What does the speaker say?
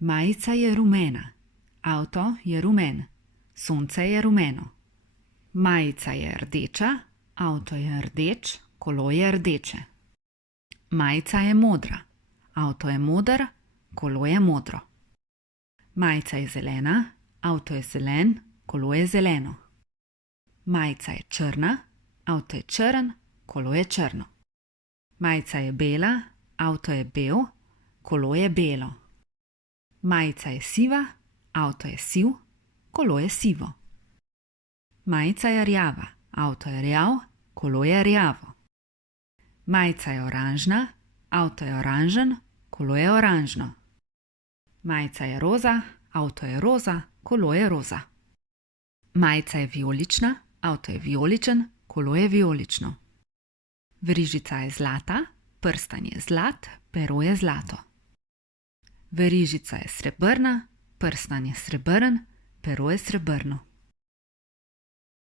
Majica je rumena, avto je rumen, sonce je rumeno. Majica je rdeča, avto je rdeč, kolo je rdeče. Majica je modra, avto je moder, kolo je modro. Majica je zelena, avto je zelen, kolo je zeleno. Majica je črna, avto je črn, kolo je črno. Majica je bela, avto je bel, kolo je belo. Majica je siva, avto je siv, kolo je sivo. Majica je rjava, avto je rjav, kolo je rjavo. Majica je oranžna, avto je oranžen, kolo je oranžno. Majica je roza, avto je roza, kolo je roza. Majica je vijolična, avto je vijoličen, kolo je vijolično. Verižica je zlata, prstan je zlat, pero je zlato. Verižica je srebrna, prstan je srebrn, pero je srebrno.